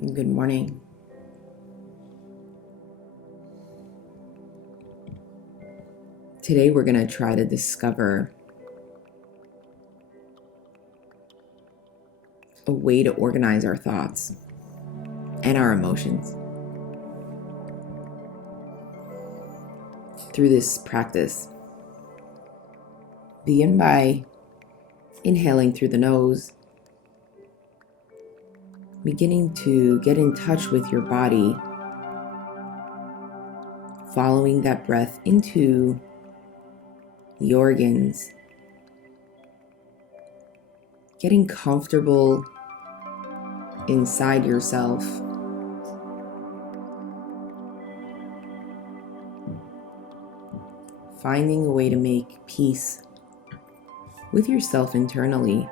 Good morning. Today we're going to try to discover a way to organize our thoughts and our emotions. Through this practice, begin by inhaling through the nose, beginning to get in touch with your body, following that breath into the organs, getting comfortable inside yourself, finding a way to make peace with yourself internally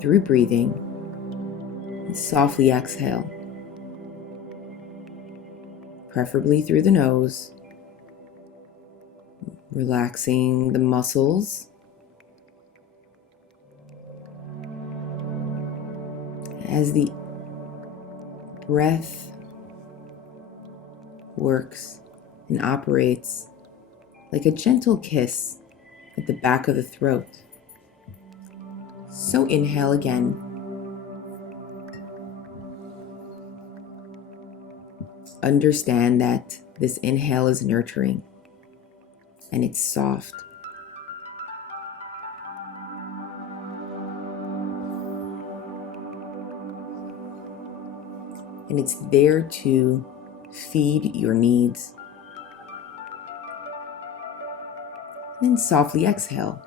through breathing, and softly exhale, preferably through the nose, relaxing the muscles as the breath works and operates like a gentle kiss at the back of the throat. So inhale again. Understand that this inhale is nurturing and it's soft. And it's there to feed your needs. Then softly exhale.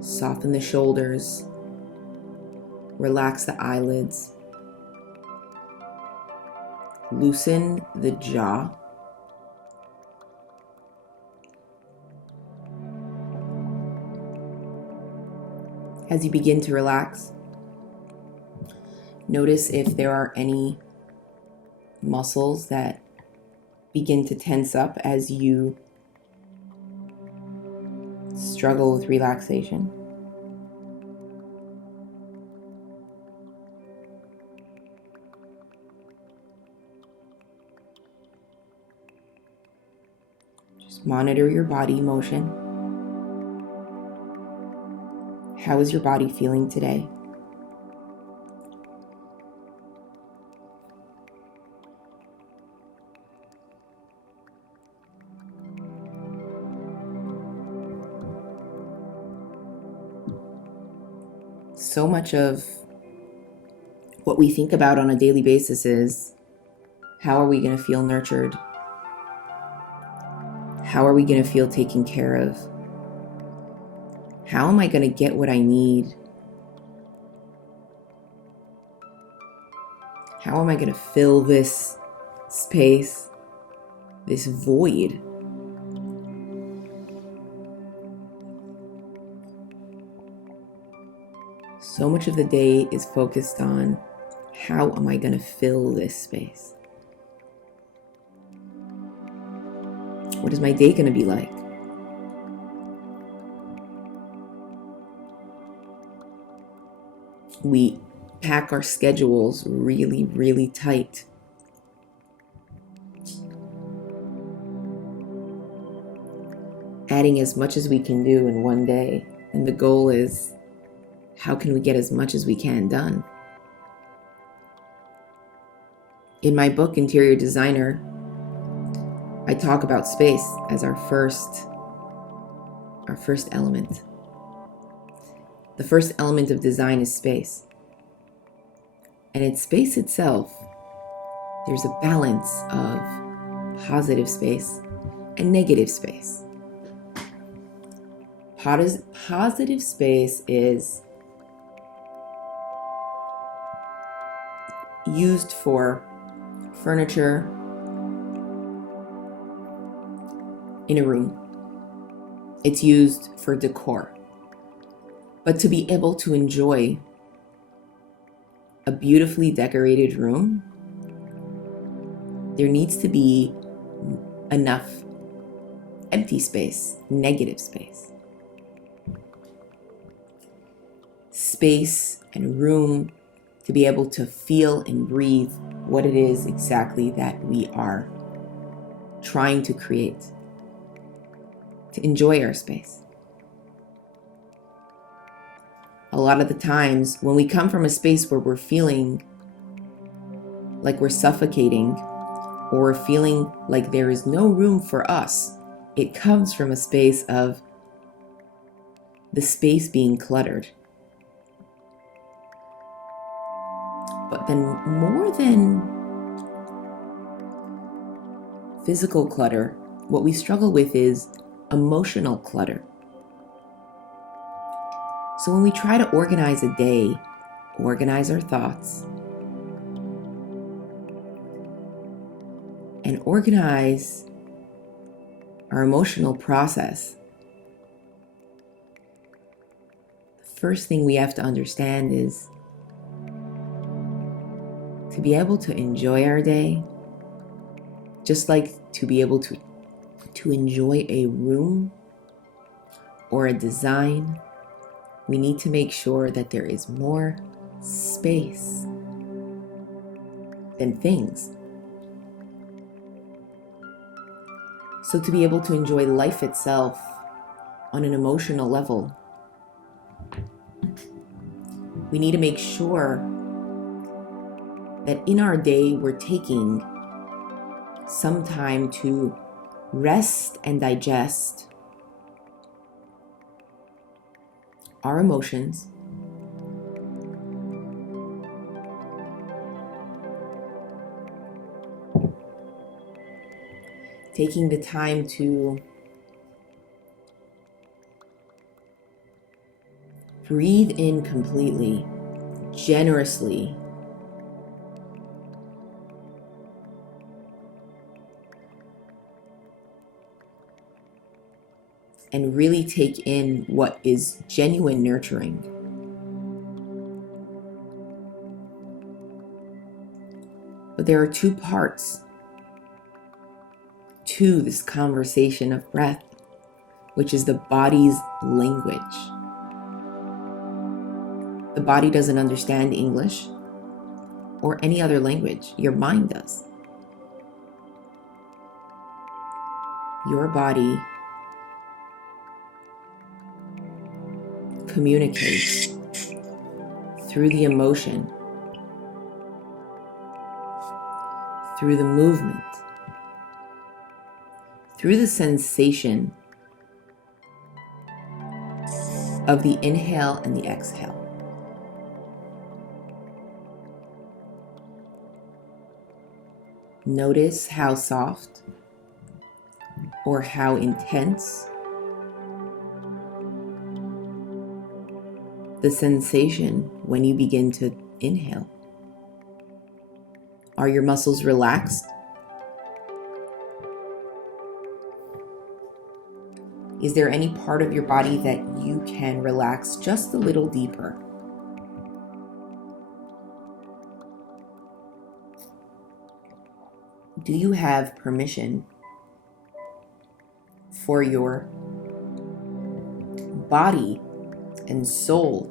Soften the shoulders. Relax the eyelids. Loosen the jaw. As you begin to relax, notice if there are any muscles that begin to tense up as you struggle with relaxation. Just monitor your body motion. How is your body feeling today? So much of what we think about on a daily basis is, how are we going to feel nurtured? How are we going to feel taken care of? How am I going to get what I need? How am I going to fill this space, this void? So much of the day is focused on, how am I going to fill this space? What is my day going to be like? We pack our schedules really, really tight. Adding as much as we can do in one day. And the goal is, how can we get as much as we can done? In my book, Interior Designer, I talk about space as our first element. The first element of design is space. And in space itself, there's a balance of positive space and negative space. Positive space is used for furniture in a room. It's used for decor. But to be able to enjoy a beautifully decorated room, there needs to be enough empty space, negative space. space and room to be able to feel and breathe what it is exactly that we are trying to create, to enjoy our space. A lot of the times when we come from a space where we're feeling like we're suffocating, or we're feeling like there is no room for us, it comes from a space of the space being cluttered. But then, more than physical clutter, what we struggle with is emotional clutter. So when we try to organize a day, organize our thoughts, and organize our emotional process, the first thing we have to understand is to be able to enjoy our day, just like to be able to enjoy a room or a design, we need to make sure that there is more space than things. So to be able to enjoy life itself on an emotional level, we need to make sure that in our day we're taking some time to rest and digest our emotions, taking the time to breathe in completely, generously, and really take in what is genuine nurturing. But there are two parts to this conversation of breath, which is the body's language. The body doesn't understand English or any other language. Your mind does. Your body communicates through the emotion, through the movement, through the sensation of the inhale and the exhale. Notice how soft or how intense the sensation when you begin to inhale. Are your muscles relaxed? Is there any part of your body that you can relax just a little deeper? Do you have permission for your body and soul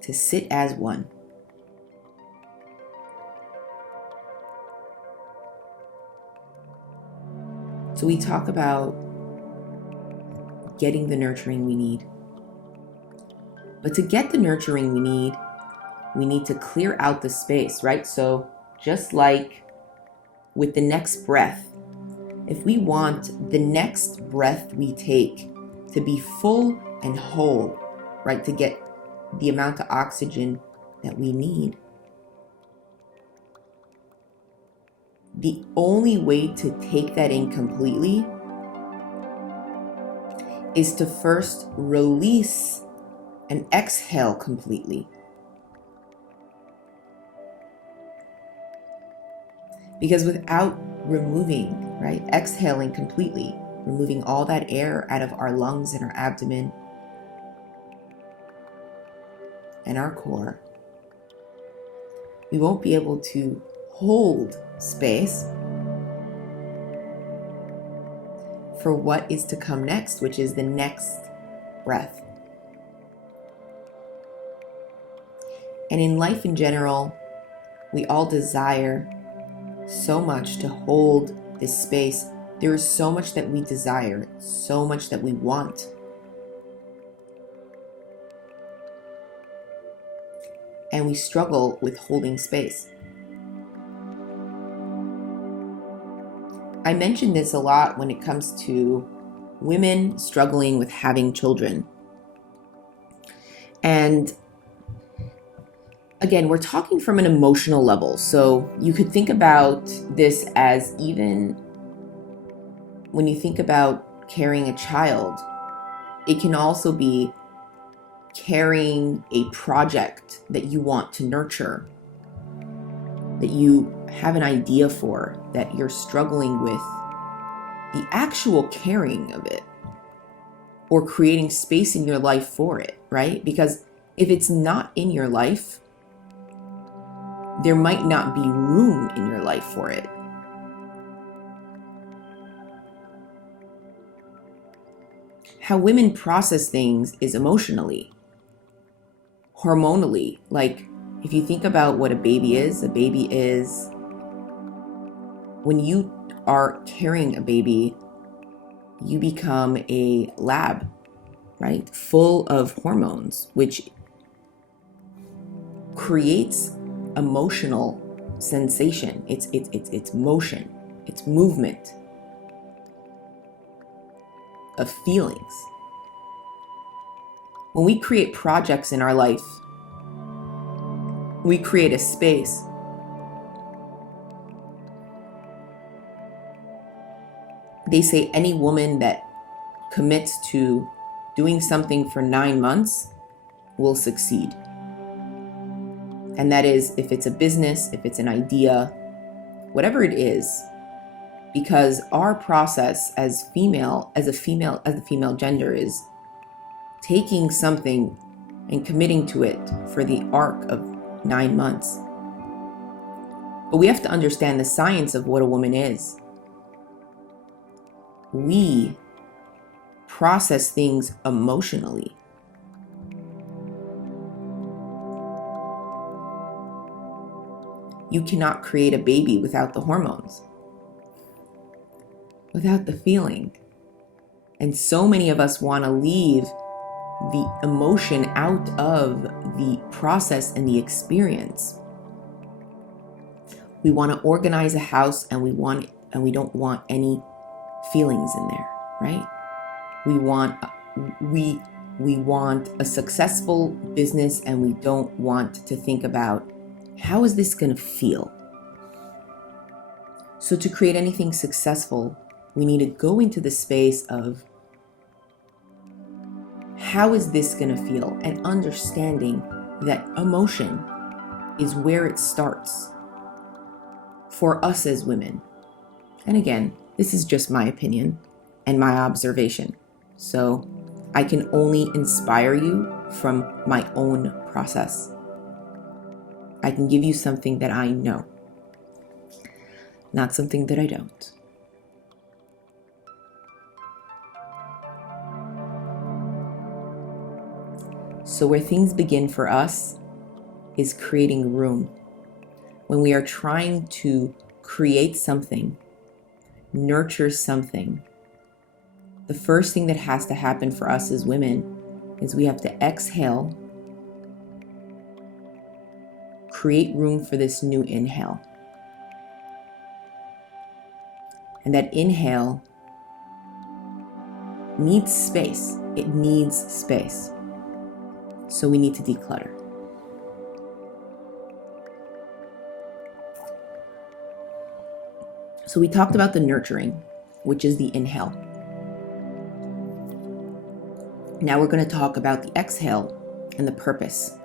to sit as one? So we talk about getting the nurturing we need. But to get the nurturing we need to clear out the space, right? So just like with the next breath, if we want the next breath we take to be full and whole, right, to get the amount of oxygen that we need, the only way to take that in completely is to first release and exhale completely. Because without removing, right, exhaling completely, removing all that air out of our lungs and our abdomen and our core, we won't be able to hold space for what is to come next, which is the next breath. And in life in general, we all desire so much to hold this space. There is so much that we desire, so much that we want. And we struggle with holding space. I mention this a lot when it comes to women struggling with having children. And again, we're talking from an emotional level. So you could think about this as, even when you think about carrying a child, it can also be carrying a project that you want to nurture, that you have an idea for, that you're struggling with the actual carrying of it, or creating space in your life for it, right? Because if it's not in your life, there might not be room in your life for it. How women process things is emotionally, hormonally. Like, if you think about what a baby is, when you are carrying a baby, you become a lab, right? Full of hormones, which creates emotional sensation. It's motion, it's movement of feelings. When we create projects in our life, we create a space. They say any woman that commits to doing something for 9 months will succeed. And that is, if it's a business, if it's an idea, whatever it is, because our process as the female gender is taking something and committing to it for the arc of 9 months. But we have to understand the science of what a woman is. We process things emotionally. You cannot create a baby without the hormones, without the feeling. And so many of us want to leave the emotion out of the process and the experience. We want to organize a house and we don't want any feelings in there, right? We want a successful business, and we don't want to think about, how is this going to feel? So to create anything successful, we need to go into the space of, how is this going to feel? And understanding that emotion is where it starts for us as women. And again, this is just my opinion and my observation. So I can only inspire you from my own process. I can give you something that I know, not something that I don't. So where things begin for us is creating room. When we are trying to create something, nurture something, the first thing that has to happen for us as women is we have to exhale, create room for this new inhale. And that inhale needs space. It needs space. So we need to declutter. So we talked about the nurturing, which is the inhale. Now we're going to talk about the exhale and the purpose.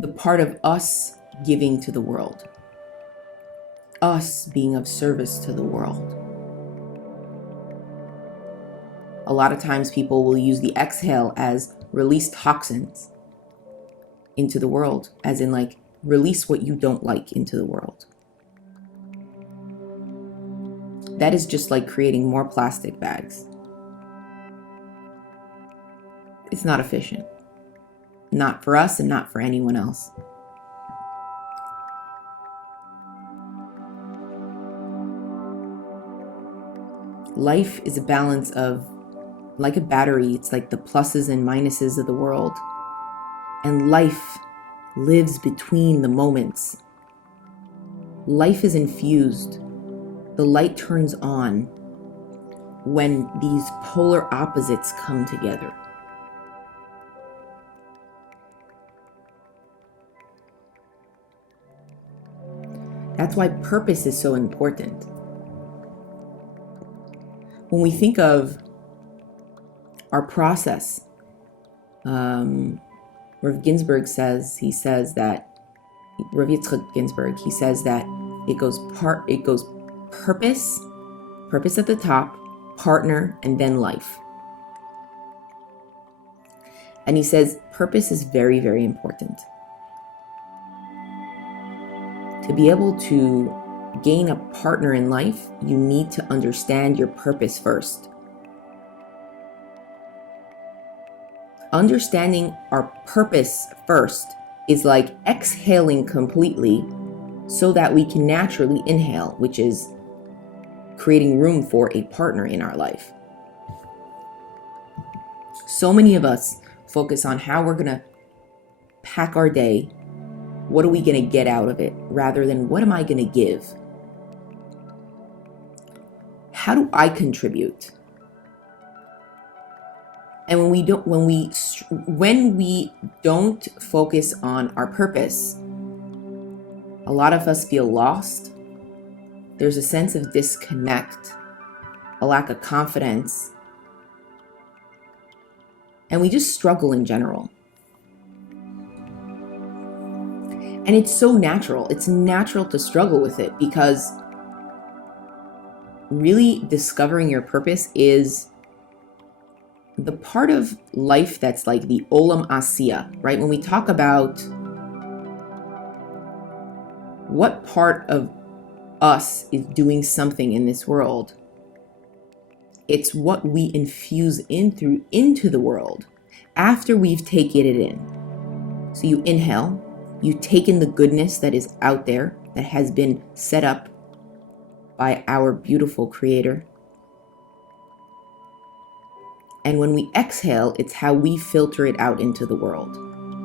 The part of us giving to the world. Us being of service to the world. A lot of times people will use the exhale as release toxins into the world, as in like release what you don't like into the world. That is just like creating more plastic bags. It's not efficient. not for us and not for anyone else. Life is a balance of, like a battery, it's like the pluses and minuses of the world. And life lives between the moments. Life is infused. The light turns on when these polar opposites come together. That's why purpose is so important. When we think of our process, Rav Ginsburg says, Rav Yitzchak Ginsburg, he says that it goes purpose at the top, partner, and then life. And he says purpose is very, very important. To be able to gain a partner in life, you need to understand your purpose first. Understanding our purpose first is like exhaling completely so that we can naturally inhale, which is creating room for a partner in our life. So many of us focus on how we're going to pack our day. What are we going to get out of it, rather than what am I going to give? How do I contribute? And when we don't focus on our purpose, a lot of us feel lost. There's a sense of disconnect, a lack of confidence, and we just struggle in general. And it's so natural. It's natural to struggle with it, because really discovering your purpose is the part of life that's like the Olam Asiya, right? When we talk about what part of us is doing something in this world, it's what we infuse into the world after we've taken it in. So you inhale, you take in the goodness that is out there, that has been set up by our beautiful Creator. And when we exhale, it's how we filter it out into the world,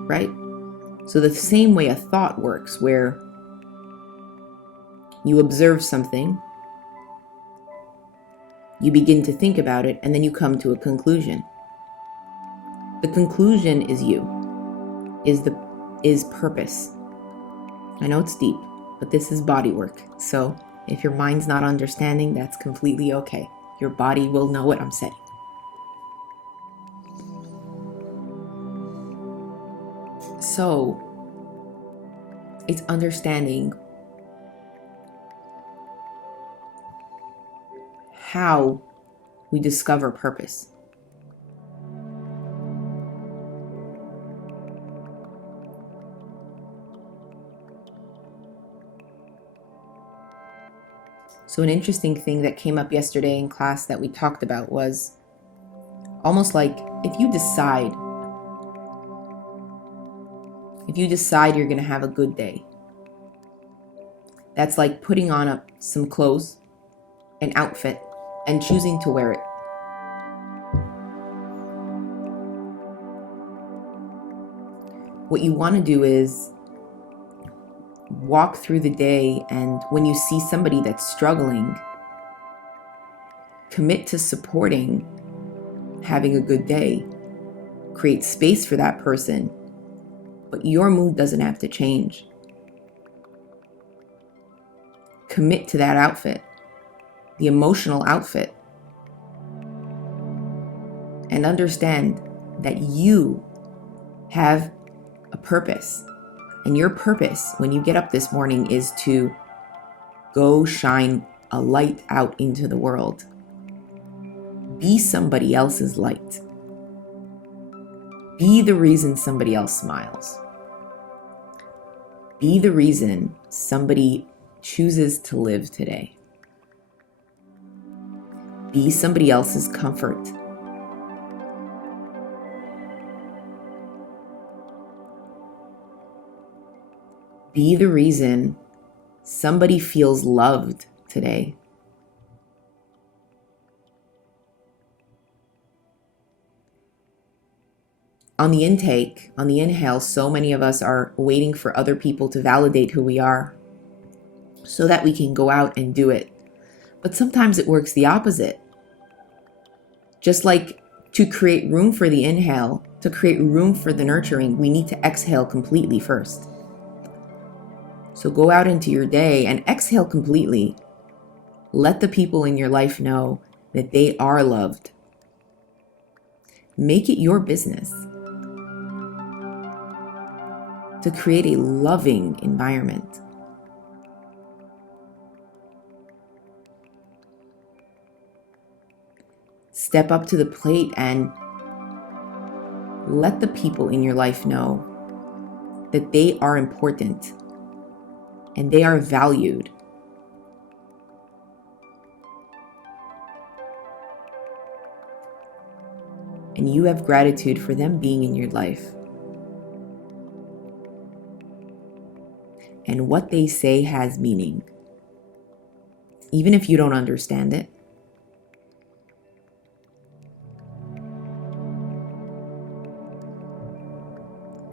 right? So the same way a thought works, where you observe something, you begin to think about it, and then you come to a conclusion. The conclusion is you, is purpose. I know it's deep, but this is body work. So if your mind's not understanding, that's completely okay. Your body will know what I'm saying. So it's understanding how we discover purpose. So an interesting thing that came up yesterday in class that we talked about was almost like if you decide you're going to have a good day, that's like putting on some clothes, an outfit, and choosing to wear it. What you want to do is walk through the day, and when you see somebody that's struggling, commit to supporting having a good day. Create space for that person, but your mood doesn't have to change. Commit to that outfit, the emotional outfit, and understand that you have a purpose. And your purpose when you get up this morning is to go shine a light out into the world. Be somebody else's light. Be the reason somebody else smiles. Be the reason somebody chooses to live today. Be somebody else's comfort. Be the reason somebody feels loved today. On the inhale, so many of us are waiting for other people to validate who we are so that we can go out and do it. But sometimes it works the opposite. Just like to create room for the inhale, to create room for the nurturing, we need to exhale completely first. So go out into your day and exhale completely. Let the people in your life know that they are loved. Make it your business to create a loving environment. Step up to the plate and let the people in your life know that they are important and they are valued. And you have gratitude for them being in your life. And what they say has meaning, even if you don't understand it.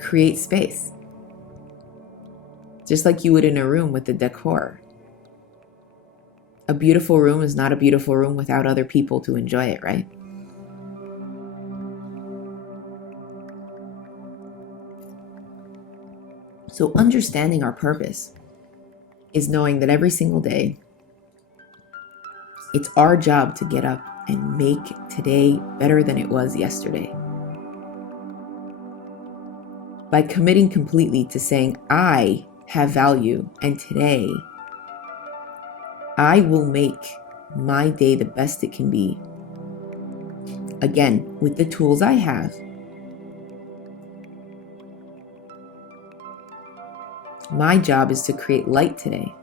Create space, just like you would in a room with the decor. A beautiful room is not a beautiful room without other people to enjoy it, right? So understanding our purpose is knowing that every single day, it's our job to get up and make today better than it was yesterday. By committing completely to saying, I have value, and today, I will make my day the best it can be. Again, with the tools I have. My job is to create light today.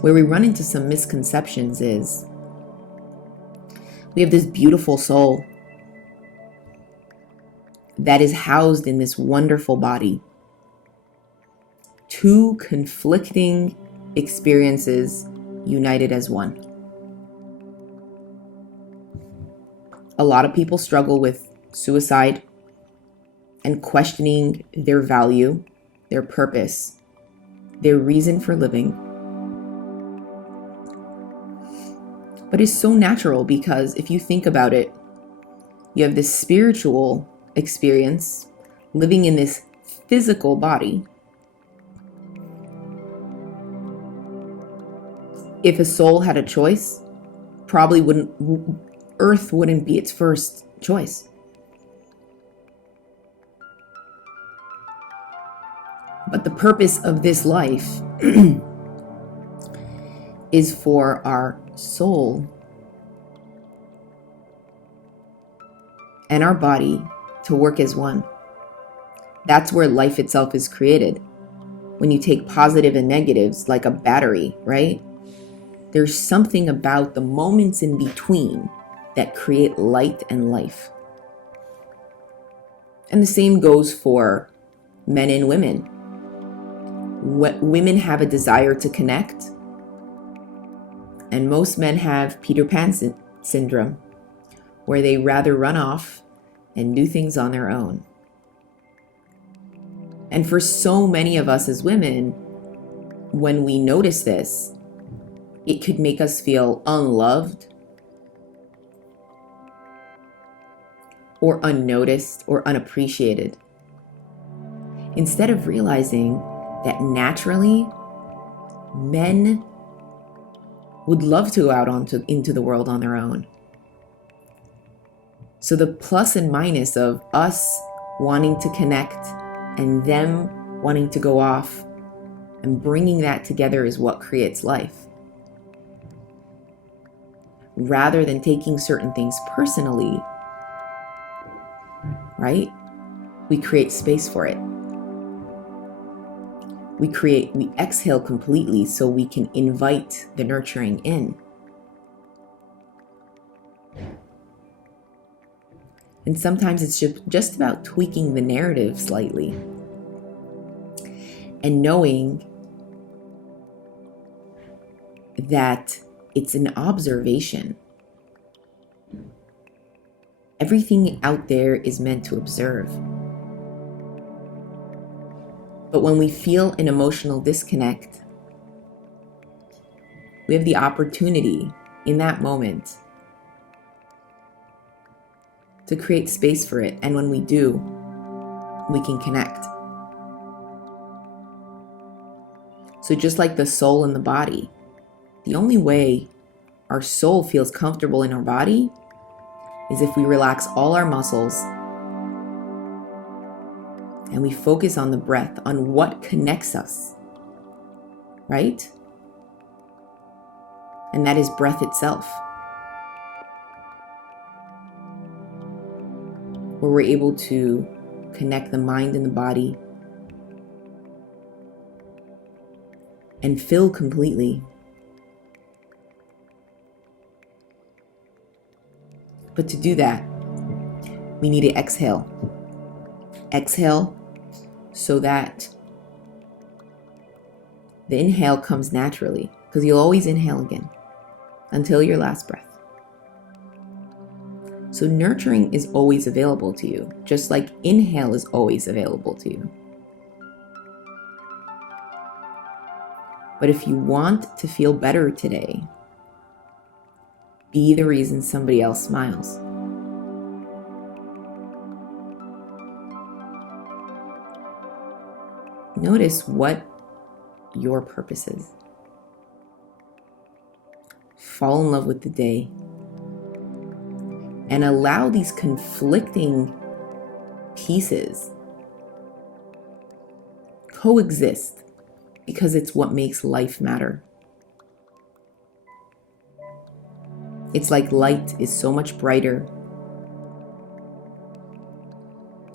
Where we run into some misconceptions is we have this beautiful soul that is housed in this wonderful body. Two conflicting experiences united as one. A lot of people struggle with suicide and questioning their value, their purpose, their reason for living. But it's so natural because if you think about it, you have this spiritual experience living in this physical body. If a soul had a choice, Earth wouldn't be its first choice. But the purpose of this life is for our soul and our body to work as one. That's where life itself is created. When you take positive and negatives like a battery, right? There's something about the moments in between that create light and life. And the same goes for men and women. Women have a desire to connect, and most men have Peter Pan syndrome, where they rather run off and do things on their own. And for so many of us as women, when we notice this, it could make us feel unloved or unnoticed or unappreciated. Instead of realizing that naturally, men would love to go out into the world on their own. So the plus and minus of us wanting to connect and them wanting to go off and bringing that together is what creates life. Rather than taking certain things personally, right? We create space for it. We exhale completely so we can invite the nurturing in. And sometimes it's just about tweaking the narrative slightly and knowing that it's an observation. Everything out there is meant to observe. But when we feel an emotional disconnect, we have the opportunity in that moment to create space for it. And when we do, we can connect. So just like the soul and the body, the only way our soul feels comfortable in our body is if we relax all our muscles and we focus on the breath, on what connects us, right? And that is breath itself. Where we're able to connect the mind and the body and fill completely. But to do that, we need to exhale. Exhale so that the inhale comes naturally, because you'll always inhale again until your last breath. So nurturing is always available to you, just like inhale is always available to you. But if you want to feel better today, be the reason somebody else smiles. Notice what your purpose is. Fall in love with the day and allow these conflicting pieces coexist, because it's what makes life matter. It's like light is so much brighter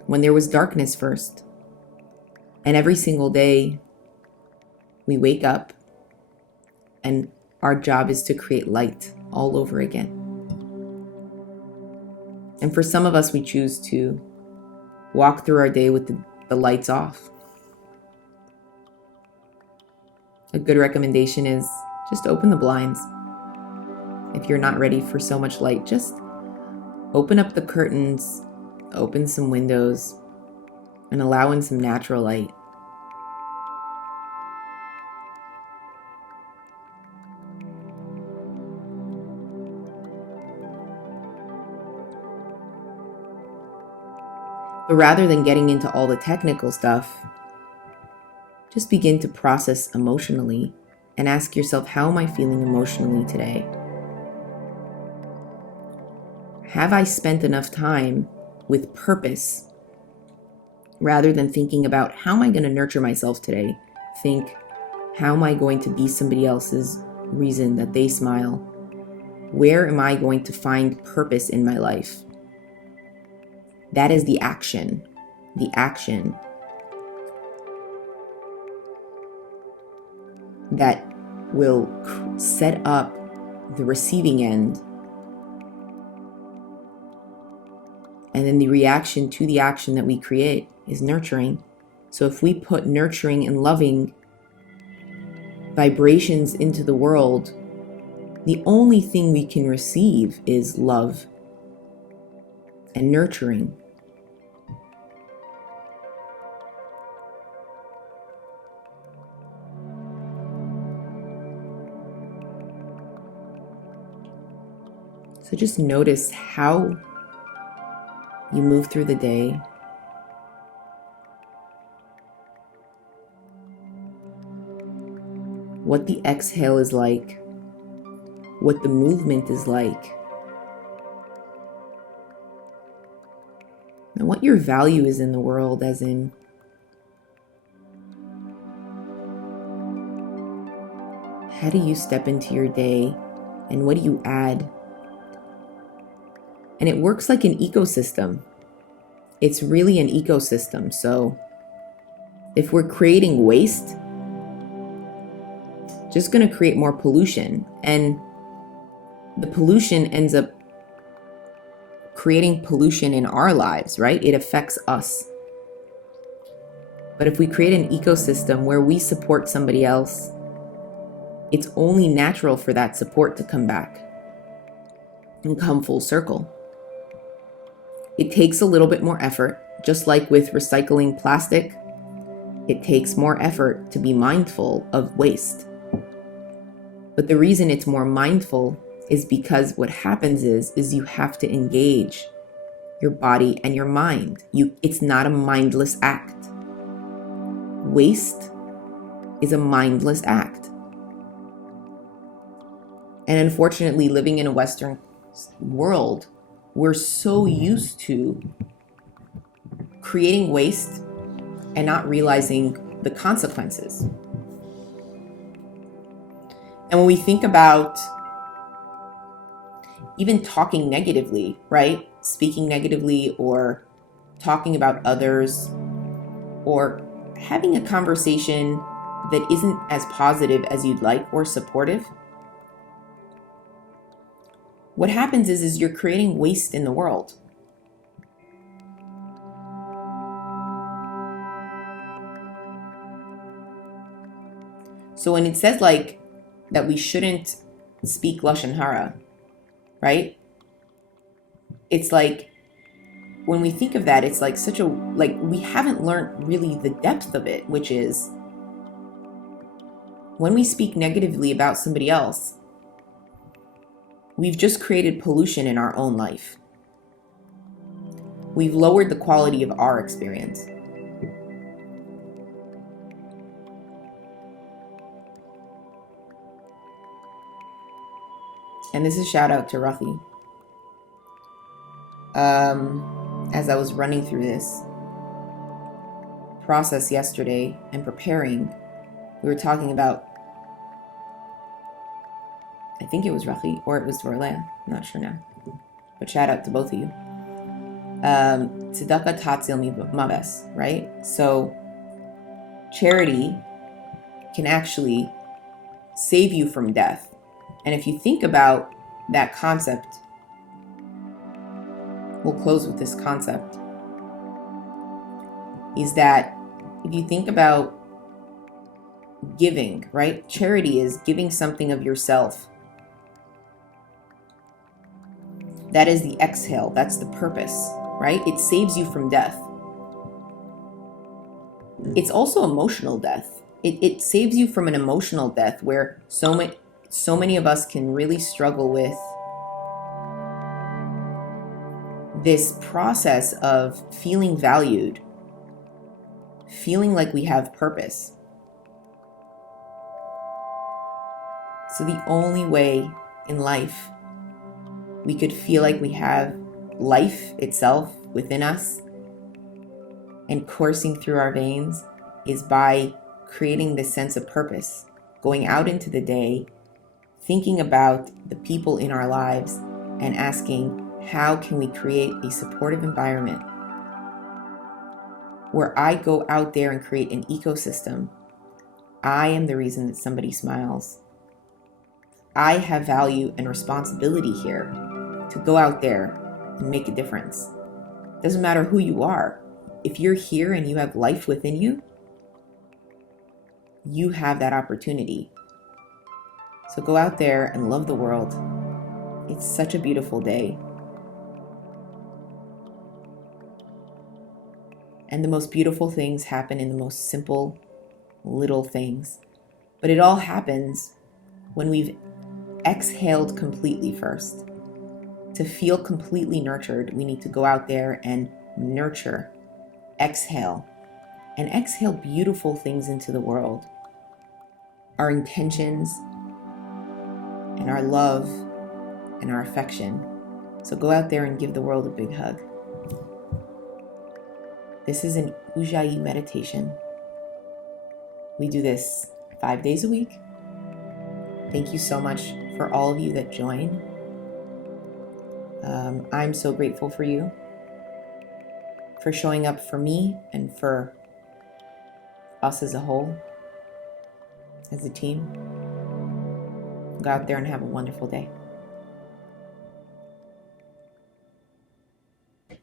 when there was darkness first. And every single day we wake up and our job is to create light all over again. And for some of us, we choose to walk through our day with the lights off. A good recommendation is just open the blinds. If you're not ready for so much light, just open up the curtains, open some windows, and allow in some natural light. But rather than getting into all the technical stuff, just begin to process emotionally and ask yourself, how am I feeling emotionally today? Have I spent enough time with purpose rather than thinking about how am I going to nurture myself today? Think, how am I going to be somebody else's reason that they smile? Where am I going to find purpose in my life? That is the action that will set up the receiving end. And then the reaction to the action that we create is nurturing. So if we put nurturing and loving vibrations into the world, the only thing we can receive is love and nurturing. So just notice how you move through the day. What the exhale is like, what the movement is like, and what your value is in the world, as in how do you step into your day and what do you add? And it works like an ecosystem. It's really an ecosystem. So if we're creating waste, just going to create more pollution. And the pollution ends up creating pollution in our lives, right? It affects us. But if we create an ecosystem where we support somebody else, it's only natural for that support to come back and come full circle. It takes a little bit more effort, just like with recycling plastic. It takes more effort to be mindful of waste. But the reason it's more mindful is because what happens is you have to engage your body and your mind. It's not a mindless act. Waste is a mindless act. And unfortunately, living in a Western world, we're so used to creating waste and not realizing the consequences. And when we think about even talking negatively, right? Speaking negatively or talking about others or having a conversation that isn't as positive as you'd like or supportive, what happens is you're creating waste in the world. So when it says like that we shouldn't speak Lashon Hara, right? It's like, when we think of that, it's like we haven't learned really the depth of it, which is when we speak negatively about somebody else, we've just created pollution in our own life. We've lowered the quality of our experience. And this is a shout out to Rafi. As I was running through this process yesterday and preparing, we were talking about, I think it was Rafi or it was Dorlan, I'm not sure now, but shout out to both of you. Tzedakah tatzil maves, right? So charity can actually save you from death. And if you think about that concept, we'll close with this concept, is that if you think about giving, right? Charity is giving something of yourself. That is the exhale. That's the purpose, right? It saves you from death. It's also emotional death. It saves you from an emotional death where so many of us can really struggle with this process of feeling valued, feeling like we have purpose. So the only way in life we could feel like we have life itself within us and coursing through our veins is by creating this sense of purpose, going out into the day, thinking about the people in our lives and asking, how can we create a supportive environment where I go out there and create an ecosystem? I am the reason that somebody smiles. I have value and responsibility here to go out there and make a difference. Doesn't matter who you are. If you're here and you have life within you, you have that opportunity. So go out there and love the world. It's such a beautiful day. And the most beautiful things happen in the most simple little things. But it all happens when we've exhaled completely first. To feel completely nurtured, we need to go out there and nurture, exhale, and exhale beautiful things into the world. Our intentions and our love and our affection. So go out there and give the world a big hug. This is an Ujjayi meditation. We do this 5 days a week. Thank you so much for all of you that join. I'm so grateful for you, for showing up for me and for us as a whole, as a team. Go out there and have a wonderful day.